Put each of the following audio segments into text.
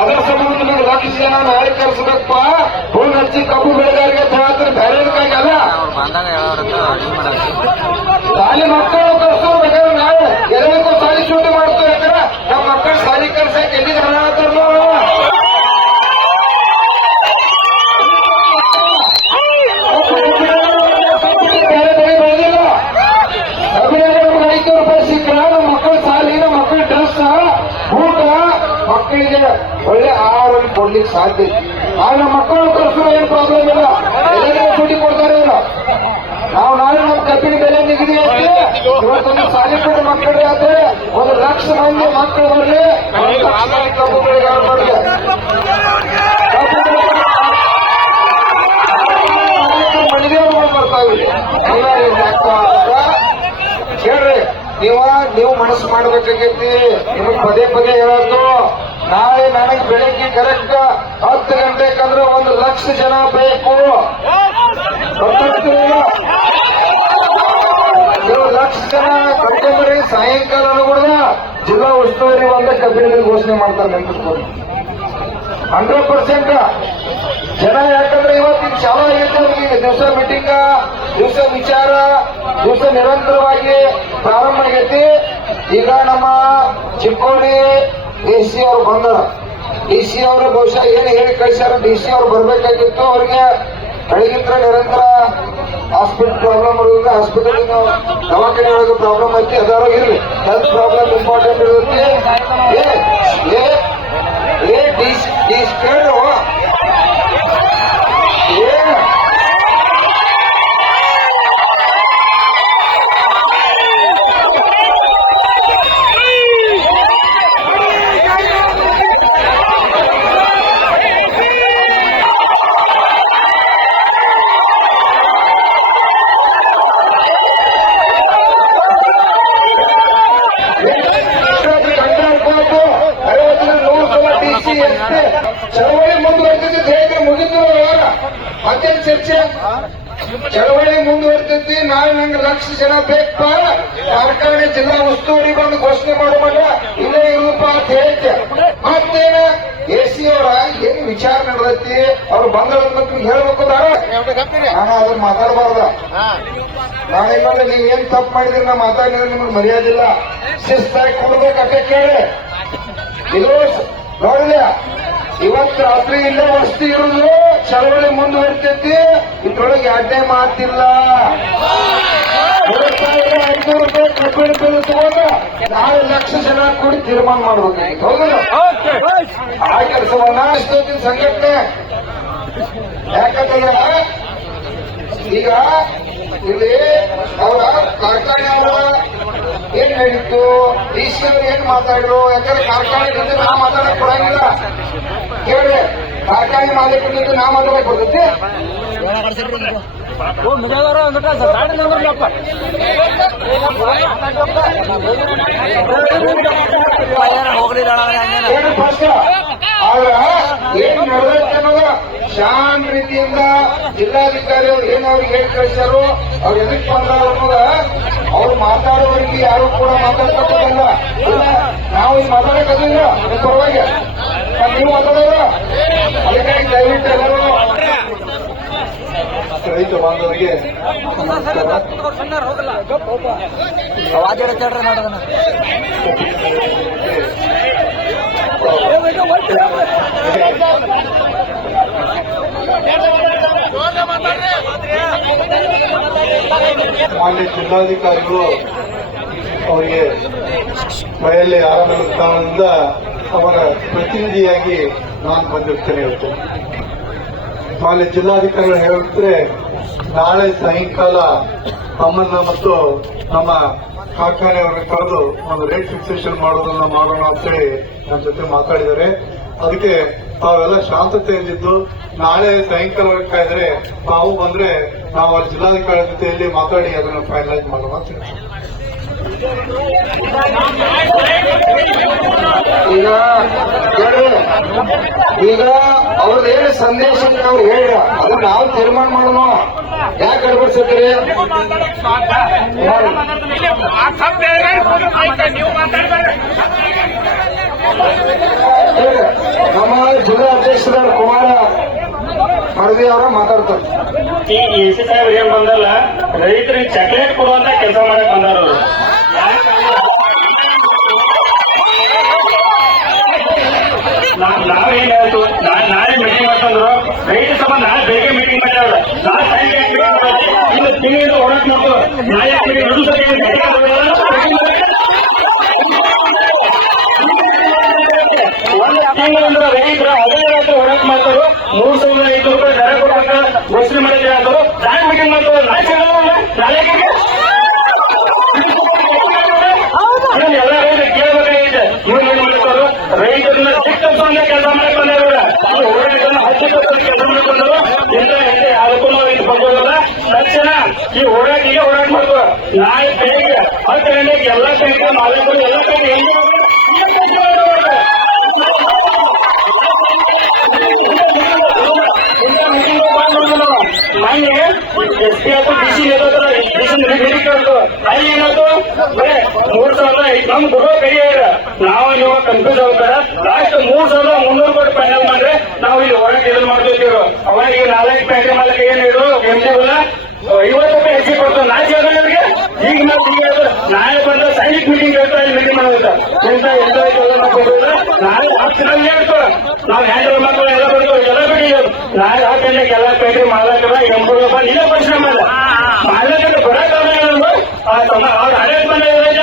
ಅದರ ಸಂಬಂಧ ನಿಮಗೆ ಲಕ್ಷ ಜನ ನಾಳೆ ಕರ್ಸಬೇಕಪ್ಪ. ಹೂನ್ ಹಚ್ಚಿ ಕಬ್ಬು ಬೆಳೆಗಾರಿಗೆ ಹೇಳ್ತಾರೆ ಬೇರೆ ಅಲ್ಲ? ಶಾಲೆ ಮಕ್ಕಳು ಕರ್ಸೋಬೇಕಾದ್ರೆ ನಾವು ಎಲ್ಲರಿಗೂ ಶಾಲೆ ಶೂಟ್ ಮಾಡ್ತೇವೆ ಅಂದ್ರೆ ನಮ್ಮ ಮಕ್ಕಳು ಶಾಲೆ ಕರ್ಸಕ್ಕೆ ಎಲ್ಲಿ ಹಣ ಸಿಕ್ಕರ ಮಕ್ಕಳ ಶಾಲೆ ಮಕ್ಕಳ ಊಟ ಮಕ್ಕಳಿಗೆ ಒಳ್ಳೆ ಆಹಾರವನ್ನು ಕೊಡ್ಲಿಕ್ಕೆ ಸಾಧ್ಯ ಆ ನಮ್ಮ ಮಕ್ಕಳು ಕರ್ಸೋ ಏನು ಪ್ರಾಬ್ಲಮ್ ಇಲ್ಲ. ಎಲ್ಲರಿಗೂ ಶೂಟಿ ಕೊಡ್ತಾರೆ ಇಲ್ಲ ನಾವು ನಾಳೆ ನಮ್ಮ ಕಬ್ಬಿನ ಬೆಲೆ ನಿಗದಿ ಐತಿ ಇವತ್ತೊಂದು ಸಾಲಿ ಕೊಟ್ಟ ಮಕ್ಕಳಿಗೆ ಆದ್ರೆ ಒಂದು ಲಕ್ಷ ಮಂದಿ ಮಕ್ಕಳು ಬರಲಿ. ಕಬ್ಬು ಹೇಳ್ರಿ, ನೀವ, ನೀವು ಮನಸ್ಸು ಮಾಡ್ಬೇಕಾಗೈತಿ. ನಿಮಗ್ ಪದೇ ಪದೇ ಹೇಳೋದು ನಾಳೆ ನನಗೆ ಬೆಳಗ್ಗೆ ಕರೆಕ್ಟ್ ಹತ್ತು ಗಂಟೆಕಂದ್ರೆ ಒಂದು ಲಕ್ಷ ಜನ ಬೇಕು. ಲಕ್ಷ ಜನ ಕರ್ಕೊಂಡ್ರಿ ಸಾಯಂಕಾಲ ಕೂಡ ಜಿಲ್ಲಾ ಉಸ್ತುವಾರಿ ಒಂದೇ ಕಬ್ಬಿಣದಲ್ಲಿ ಘೋಷಣೆ ಮಾಡ್ತಾರೆ ನೆನಪಿಸ್ಕೊಂಡು ಹಂಡ್ರೆಡ್ ಪರ್ಸೆಂಟ್. ಜನ ಯಾಕಂದ್ರೆ ಇವತ್ತಿನ ಚಾಲು ಆಗಿತ್ತು ಅವ್ರಿಗೆ ದಿವಸ ಮೀಟಿಂಗ್ ದಿವಸ ವಿಚಾರ, ದಿವಸ ನಿರಂತರವಾಗಿ ಪ್ರಾರಂಭ ಆಗೈತಿ. ಈಗ ನಮ್ಮ ಚಿಕ್ಕೋಡಿ ಡಿ ಸಿ ಅವರು ಬಂದಾರ ಡಿ ಸಿ ಅವರು ಬಹುಶಃ ಏನು ಹೇಳಿ ಕಳಿಸ್ಯಾರ? ಡಿ ಸಿ ಅವ್ರು ಬರ್ಬೇಕಾಗಿತ್ತು ಅವರಿಗೆ. ಬೆಳಗಿದ್ರೆ ನಿರಂತರ ಹಾಸ್ಪಿಟಲ್ ಪ್ರಾಬ್ಲಮ್ ಇರೋದ್ರಿಂದ ಹಾಸ್ಪಿಟಲ್ ದವಾಖಾನೆ ಒಳಗೆ ಪ್ರಾಬ್ಲಮ್ ಐತಿ. ಅದಾರ ಇರ್ಲಿ. ಹೆಲ್ತ್ ಪ್ರಾಬ್ಲಮ್ ಇಂಪಾರ್ಟೆಂಟ್ ಇರುತ್ತೆ. ಡಿ ಏ ಮುಂದುವರೆದಿದ್ದು ನಾಳೆ ನಂಗೆ ಲಕ್ಷ ಜನ ಬೇಕಪ್ಪ ಕಾರ್ಖಾನೆ ಜಿಲ್ಲಾ ಉಸ್ತುವಾರಿ ಬಂದು ಘೋಷಣೆ ಮಾಡುವಾಗ ಇಲ್ಲೇ ಇರುವಪ್ಪ ಅಂತ ಹೇಳ್ತೆ. ಮತ್ತೇನ? ಎ ಸಿ ಅವರ ಏನ್ ವಿಚಾರ ನಡೆದೈತಿ? ಅವ್ರು ಬಂದ್ರ ಮತ್ತೆ ಹೇಳ್ಬೇಕು ನಾನು ಅದನ್ನ ಮಾತಾಡಬಾರ್ದ. ನಾಳೆ ಬಂದ್ರೆ ನೀವ್ ಏನ್ ತಪ್ಪು ಮಾಡಿದ್ರೆ ನಾ ಮಾತಾಡಿದ್ರೆ ನಿಮ್ಗೆ ಮರ್ಯಾದಿಲ್ಲ ಶಿಸ್ತಾಗಿ ಕೊಡ್ಬೇಕು ಅಕ್ಕ ಕೇಳಿ. ಇದು ನೋಡಿದ ಇವತ್ತು ರಾತ್ರಿ ಇಲ್ಲೇ ವಸ್ತಿ ಇರುದು. ಚಳವಳಿ ಮುಂದುವರಿತೈತಿ. ಇದ್ರೊಳಗೆ ಎರಡನೇ ಮಾತಿಲ್ಲ. ಐನೂರು ರೂಪಾಯಿ ಕಬ್ಬಿಣ ಬಿಲ್ ತಗೊಂಡು ನಾಳೆ ಲಕ್ಷ ಜನ ಕೂಡಿ ತೀರ್ಮಾನ ಮಾಡ್ಬೇಕಾಗಿತ್ತು. ಹೌದಲ್ಲ? ಆ ಕೆಲಸವನ್ನ ಸಂಘಟನೆ ಯಾಕಂದ್ರೆ ಈಗ ಇಲ್ಲಿ ಅವರ ಕಾರ್ಖಾನೆ ಏನ್ ಹೇಳಿತ್ತು ಡಿ ಸಿ ಅವ್ರು ಏನ್ ಮಾತಾಡಿದ್ರು ಯಾಕಂದ್ರೆ ಕಾರ್ಖಾನೆ ಜೊತೆ ನಾ ಮಾತಾಡಕ್ ಕೊಡಂಗಿಲ್ಲ ಕೇಳಿ ಕಾರ್ಖಾನೆ ಮಾಲೀಕರಿಗೆ ನಾ ಮಾತಾಡಕ್ ಬರ್ತೈತಿ ಏನು ಫಸ್ಟ್ ಆದ್ರ ಏನ್ ನಡೆದೈತೆ ಅನ್ನೋದ ಶಾಂತ ರೀತಿಯಿಂದ ಜಿಲ್ಲಾಧಿಕಾರಿಯವರು ಏನು ಅವ್ರಿಗೆ ಹೇಳಿ ಕಳಿಸ್ಯಾರು? ಅವ್ರು ಎದಕ್ ಬಂದಾರ ಅನ್ನೋದ ಅವ್ರು ಮಾತಾಡೋರಿಗೆ ಯಾರು ಕೂಡ ಮಾತಾಡ್ತಕ್ಕಂಥ ನಾವು ಈಗ ಮಾತಾಡಕ್ಕಾಗಿಲ್ಲ ಅದ್ರ ಪರವಾಗಿ. ನೀವು ಮಾತಾಡೋರ ಅದಕ್ಕಾಗಿ ದಯವಿಟ್ಟು ಎಲ್ಲರೂ ರೈತ ಮಾನ್ಯ ಜಿಲ್ಲಾಧಿಕಾರಿಗಳು ಅವರಿಗೆ ಮನೆಯಲ್ಲಿ ಆರಂಭ ಕಾರಣದಿಂದ ಅವರ ಪ್ರತಿನಿಧಿಯಾಗಿ ನಾನು ಬಂದಿರ್ತೇನೆ ಇವತ್ತು ಮಾನ್ಯ ಜಿಲ್ಲಾಧಿಕಾರಿಗಳು ಹೇಳಿದ್ರೆ, ನಾಳೆ ಸಾಯಂಕಾಲ ತಮ್ಮನ್ನ ಮತ್ತು ನಮ್ಮ ಕಾರ್ಖಾನೆಯವರನ್ನ ಕರೆದು ಒಂದು ರೇಟ್ ಫಿಕ್ಸೇಷನ್ ಮಾಡೋದನ್ನ ಮಾಡೋಣ ಅಂತೇಳಿ ನನ್ನ ಜೊತೆ ಮಾತಾಡಿದ್ದಾರೆ ಅದಕ್ಕೆ ತಾವೆಲ್ಲ ಶಾಂತತೆಯಲ್ಲಿದ್ದು, ನಾಳೆ ಸಾಯಂಕಾಲ ಕಾಯ್ದ್ರೆ ತಾವು ಬಂದ್ರೆ ನಾವು ಜಿಲ್ಲಾಧಿಕಾರಿ ಜೊತೆಯಲ್ಲಿ ಮಾತಾಡಿ ಅದನ್ನು ಫೈನಲೈಸ್ ಮಾಡೋಣ ಅಂತ. ಈಗ ಈಗ ಅವ್ರದ್ದು ಏನು ಸಂದೇಶ ಅವ್ರು ಹೇಳ ಅದನ್ನ ನಾವು ತೀರ್ಮಾನ ಮಾಡೋಣ. ಯಾಕೆ ಮಾತಾಡ್ಬೇಡ ನಮ್ಮ ಜಿಲ್ಲಾ ಅಧ್ಯಕ್ಷರ ಕುಮಾರ ಮರದಿ ಅವರ ಮಾತಾಡ್ತಾರೆ. ಈ ಎ ಸಿ ಸಾಹೇಬ್ರು ಏನ್ ಬಂದಲ್ಲ, ರೈತರಿಗೆ ಚಾಕ್ಲೇಟ್ ಕೊಡುವಂತ ಕೆಲಸ ಮಾಡಕ್ ಬಂದಾರ ಅವರು. ನಾವೇನ್ ಹೇಳ್ತು ನಾಳೆ ಮೀಟಿಂಗ್ ಮಾಡ್ತಂದ್ರು ರೈತ ಸಭಾ ನಾಳೆ ಬೆಳಿಗ್ಗೆ ಮೀಟಿಂಗ್ ಮಾಡ್ಯಾರ ನಾಳೆ ಸಾಯಂಕಾಲ ಇನ್ನು ತಿಂಗಳಿಂದ ಹೋರಾಟ ಮಾಡ್ತು ನಾಳೆ ಎರಡು ಸಭೆ ಮಾಡ್ಕೋ ಕೈಗೆ ಹತ್ತು ಗಂಟೆಗೆ ಎಲ್ಲ ಕೈಗೆ ಮಾಲೀಕರು ಎಲ್ಲ ಕೈಗೆ ಹೆಂಗೆ ಮೊನ್ನೆ ಎಸ್ ಪಿ ಅಥವಾ ನಮ್ ಗೃಹ ಕೈಯಾಗ ನಾವು ಇವಾಗ ಕನ್ಫ್ಯೂಸ್ ಆಗ್ತಾರ ಲಾಸ್ಟ್ ಮೂರ್ ಸಾವಿರ ಮುನ್ನೂರು ಕೋಟಿ ಫೈನಲ್ ಮಾಡ್ರೆ ನಾವು ಇಲ್ಲಿ ಹೊರಗೆ ಇದನ್ನ ಮಾಡ್ತಿದ್ದೀವಿ ಅವಾಗ ಈಗ ನಾಲ್ಕು ಫ್ಯಾಕ್ಟ್ರಿ ಮಾಲಕ ಏನು ಇರು ಎಂ ರೂಪಾಯಿ ಹೆಚ್ಚಿಗೆ ಕೊಡ್ತಾರೆ ನಾಲ್ಕು ಅವ್ರಿಗೆ ಈಗ ಮತ್ತೆ ಅದು ನಾಳೆ ಬಂದ ಸೈನಿಕ್ ಮೀಟಿಂಗ್ ಹೇಳ್ತಾ ಇಲ್ಲಿ ಮೀಟಿಂಗ್ ಮಾಡೋದ ಎಂತ ಎಂತ ಮಾಡ್ಕೋದಿಲ್ಲ ನಾಳೆ ಹತ್ತು ಜನ ಹೇಳ್ತು ನಾವು ಹ್ಯಾಂಡಲ್ ಮಾಡ್ಕೊಂಡು ಎಲ್ಲ ಬಂದು ಎಲ್ಲ ಬಿಡಿ ನಾಳೆ ಹತ್ತು ಗಂಟೆಗೆ ಎಲ್ಲ ಫ್ಯಾಕ್ಟ್ರಿ ಮಾಲಕರ ಎಂಬತ್ತು ರೂಪಾಯಿ ಇಲ್ಲ ಪರಿಶ್ರಮ ಮಾಡ. ಮಾಲಕರು ಬರಕಾಲ ತಮ್ಮ ಅವ್ರ ಆಡಳಿತ ಮಂಡಳಿ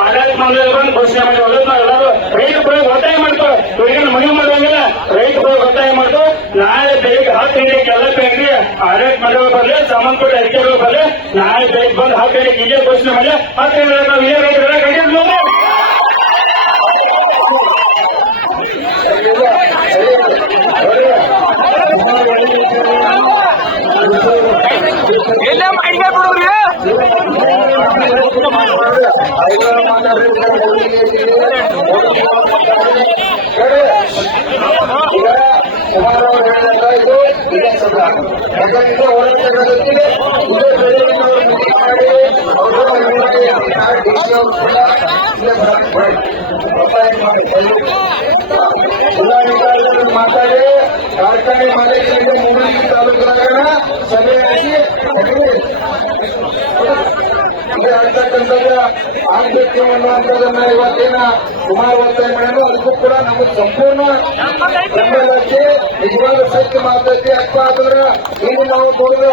ಆಡಳಿತ ಮಂಡಳಿ ಬಂದು ಘೋಷಣೆ ಮಾಡಿ. ಎಲ್ಲರೂ ರೈತ ಒತ್ತಾಯ ಮಾಡ್ತಾರೆ ಇವ್ರಿಗೆ ಮನೆ ಮಾಡುವಂಗಿಲ್ಲ. ರೈತ ಒತ್ತಾಯ ಮಾಡ್ತು ನಾಳೆ ಬೆಳಿಗ್ಗೆ ಹತ್ತು ಗಂಟೆಗೆ ಎಲ್ಲ ಫ್ಯಾಕ್ಟ್ರಿ ಮಂಡಳಿ ಬರಲಿ ಸಂಬಂಧಪಟ್ಟ ಅಧಿಕಾರಿಗಳು ಬರಲಿ ನಾಳೆ ಬೆಳಿಗ್ಗೆ ಬಂದು ಹತ್ತು ಗಂಟೆಗೆ ಇಲ್ಲೇ ಘೋಷಣೆ ಮಾಡಿ ಹತ್ತು ಗಂಟೆ ನಾವು ಇಲ್ಲೇ ರೈತರ ಕಡಿಯೋದು ಎಲ್ಲ ಮಾಡಿಗೆ ಅವರು ಹೇಳಿದಂತ ಇದು ವಿಧಾನಸಭಾ ಯಾಕಂದ್ರೆ ಹೋರಾಟ ನಡೆದಿದೆ ಇದೇ ಬೆಳಗ್ಗೆ ನಾವು ಮೀಟಿಂಗ್ ಮಾಡಿ ಅವರು ಡಿಸಿ ಅವರು ಕೂಡ ಇಲ್ಲೇ ಬರಕ್ಕೆ ಹೊರಡಿ. ಒತ್ತಾಯ ಮಾಡಿ ಜಿಲ್ಲಾಧಿಕಾರಿಗಳು ಮಾತಾಡಿ ಕಾರ್ಖಾನೆ ಮಾಲೀಕರಿಂದ ಮೂಡಲಗಿ ತಾಲೂಕಿನಾಗ ಸಭೆ ಇದು ಆಗ್ತಕ್ಕಂಥದ್ದು ಆಗ್ಬೇಕು ಅನ್ನುವಂಥದ್ದನ್ನ ಇವತ್ತಿನ ಕುಮಾರ್ ಒತ್ತಾಯ ಮಾಡೋದು ಅದಕ್ಕೂ ಕೂಡ ನಮಗೆ ಸಂಪೂರ್ಣ ಬೆಂಬಲಕ್ಕೆ, ನಿಜವಾದ ಸತ್ಯ ಮಾತೈತಿ ಅಪ್ಪ ಆದ್ರೆ ಏನು ನಾವು ಕೊಡುವ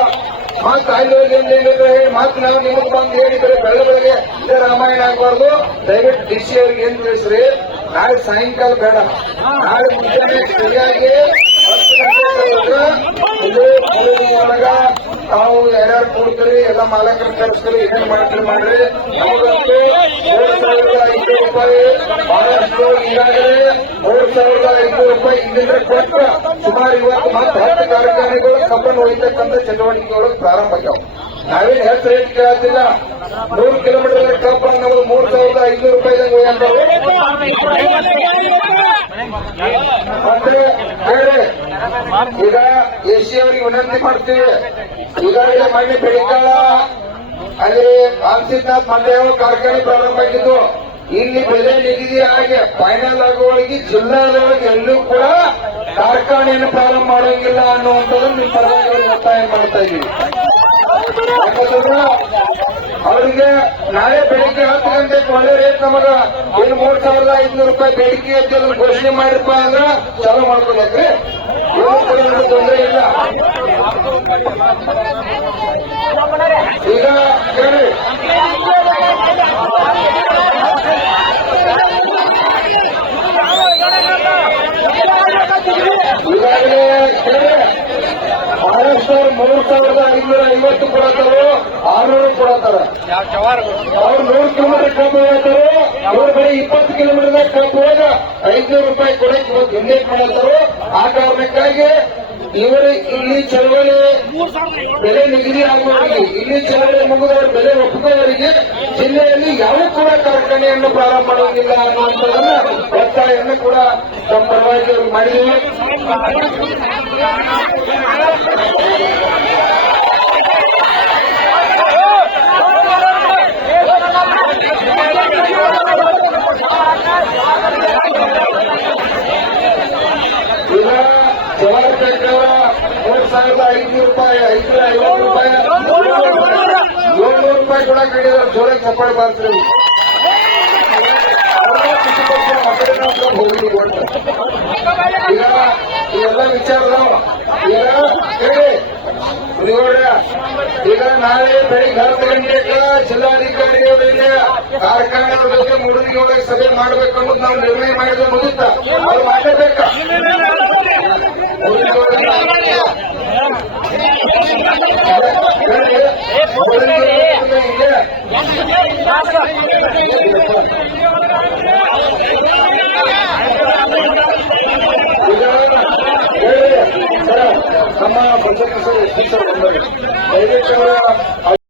ಮಾತು ಅಲ್ಲಿ ಏನಿಲ್ಲ ಹೇಳಿ ಮಾತು ನಾವು ನಿಮಗೆ ಬಂದು ಹೇಳಿದ್ರೆ ಬೆಳೆ ಬೆಳಗ್ಗೆ ಇದೇ ರಾಮಾಯಣ ಆಗಬಾರ್ದು. ದಯವಿಟ್ಟು ಡಿ ಸಿ ಅವ್ರಿಗೆ ಏನ್ ತಿಳಿಸ್ರಿ? ನಾಳೆ ಸಾಯಂಕಾಲ ಬೇಡ. ನಾಳೆ ಮುಂಜಾನೆ ಸರಿಯಾಗಿ ಇದು ಒಳಗ ತಾವು ಯಾರ್ಯಾರು ಕೊಡ್ತೀರಿ ಎಲ್ಲ ಮಾಲಕರು ಕರೆಸ್ತೀರಿ ಏನ್ ಮಾಡ್ತೀರಿ ಮಾಡ್ರಿ ನಮಗಂತೂ ಮೂರು ಸಾವಿರದ ಐದು ರೂಪಾಯಿ ಬಹಳಷ್ಟು ಈಗಾಗಲೇ ಮೂರ್ ಸಾವಿರದ ಐದು ರೂಪಾಯಿ ಹಿಂದಿನ ಕೊಟ್ಟು ಸುಮಾರು ಇವತ್ತು ಮತ್ತೆ ಹತ್ತು ಕಾರ್ಖಾನೆಗಳು ಕಬ್ಬನ್ನು ಒಯ್ತಕ್ಕಂಥ ಚಟುವಟಿಕೆಗಳು ಪ್ರಾರಂಭ ಆಗ್ಯಾವ ನಾವೇನ್ ಹೆಚ್ಚು ರೇಟ್ ಕೇಳತ್ತಿಲ್ಲ ನೂರು ಕಿಲೋಮೀಟರ್ ಕಬ್ಬನ್ನು ಅನ್ನೋದು ಮೂರು ಸಾವಿರದ ಐನೂರು ರೂಪಾಯಿ ಒಯ್ಯಂತಾವೆ ಈಗ ಎಸಿ ಅವರಿಗೆ ವಿನಂತಿ ಮಾಡ್ತೀವಿ. ಈಗಾಗಲೇ ಮಣ್ಣೆ ಬೆಳಿತಾಳ. ಅಲ್ಲಿ ಆಲ್ಸಿದ್ನಾಥ್ ಮಂಡ್ಯ ಕಾರ್ಖಾನೆ ಪ್ರಾರಂಭ ಆಗಿದ್ದು, ಇಲ್ಲಿ ಬೆಲೆ ನಿಗದಿ ಆಗಿ ಫೈನಲ್ ಆಗುವವರೆಗೆ ಜಿಲ್ಲಾದೊಳಗೆ ಎಲ್ಲೂ ಕೂಡ ಕಾರ್ಖಾನೆಯನ್ನು ಪ್ರಾರಂಭ ಮಾಡೋಂಗಿಲ್ಲ ಅನ್ನುವಂಥದ್ದನ್ನು ನಿಮ್ಮ ಪರವಾಗಿ ಒತ್ತಾಯ ಮಾಡ್ತಾ ಇದ್ದೀವಿ. ಅವರಿಗೆ ನಾಳೆ ಬೆಳಿಗ್ಗೆ ಹತ್ತು ಗಂಟೆಗೆ ಒಳ್ಳೆ ರೇಟ್ ನಮಗ. ಏನು ಮೂರ್ ಸಾವಿರದ ಐದ್ನೂರು ರೂಪಾಯಿ ಬೇಡಿಕೆ ಘೋಷಣೆ ಮಾಡಿರಪ್ಪ ಅಂದ್ರ ಚಾಲು ಮಾಡ್ಕೊಬೇಕ್ರಿ. ತೊಂದರೆ ಇಲ್ಲ ಈಗ ಕೇಳಿ ಈಗಾಗಲೇ ಮೂರ್ ಸಾವಿರದ ಐನೂರ ಐವತ್ತು ಕೊಡತ್ತಾರೋ ಆರ್ನೂರು ಅವ್ರು ನೂರು ಕಿಲೋಮೀಟರ್ ಕಬ್ಬು ಹೇಳ್ತಾರೋ ಅವ್ರು ಬರೀ ಇಪ್ಪತ್ತು ಕಿಲೋಮೀಟರ್ ಕಬ್ಬು ಹೋಗ ಐದ್ನೂರು ರೂಪಾಯಿ ಕೊಡಕ್ಕೆ ಇವತ್ತು ಹಿಂದೆ ಮಾಡತ್ತಾರೋ ಆ ಕಾರಣಕ್ಕಾಗಿ ಇವರು ಇಲ್ಲಿ ಚಳವಳಿ ಬೆಲೆ ನಿಗದಿ ಆಗುವವರಿಗೆ, ಇಲ್ಲಿ ಚಳವಳಿ ಮುಗಿದವರ ಬೆಲೆ ಒಪ್ಪುವವರಿಗೆ ಜಿಲ್ಲೆಯಲ್ಲಿ ಯಾವ ಕೂಡ ಕಾರ್ಖಾನೆಯನ್ನು ಪ್ರಾರಂಭ ಮಾಡುವುದಿಲ್ಲ ಅನ್ನುವಂಥದ್ದನ್ನ ಒತ್ತಾಯವನ್ನು ಕೂಡ ತಮ್ಮ ಪರವಾಗಿ ಅವರು ಮಾಡಿದ್ದೀವಿ ಈಗ ಜವಾಹರ್ಪೇಟೆ ಅವರ ಮೂರ್ ಸಾವಿರದ ಐದ್ನೂರು ರೂಪಾಯಿ ಐನೂರ ಐವತ್ತು ರೂಪಾಯಿ ಏಳ್ನೂರು ರೂಪಾಯಿ ಕೂಡ ಕಡಿದಾರೆ ಈಗ ಇವೆಲ್ಲ ವಿಚಾರದ ಈಗ ನಾಳೆ ಬೆಳಿಗ್ಗೆ ಹತ್ತು ಗಂಟೆಗೆ ಜಿಲ್ಲಾಧಿಕಾರಿಯವರಿಗೆ ಕಾರ್ಖಾನೆಗಳ ಬಗ್ಗೆ ಮೂಡಲಿಗೆ ಒಳಗೆ ಸಭೆ ಮಾಡಬೇಕು ಅನ್ನೋದು ನಾವು ನಿರ್ಣಯ ಮಾಡಿದ್ರೆ ಮುಗಿತ. ಅವ್ರು ಮಾಡಲೇಬೇಕ? ನಮ್ಮ panchayat sir S P sir ಬಂದರು ದಯವಿಟ್ಟು ಅವರ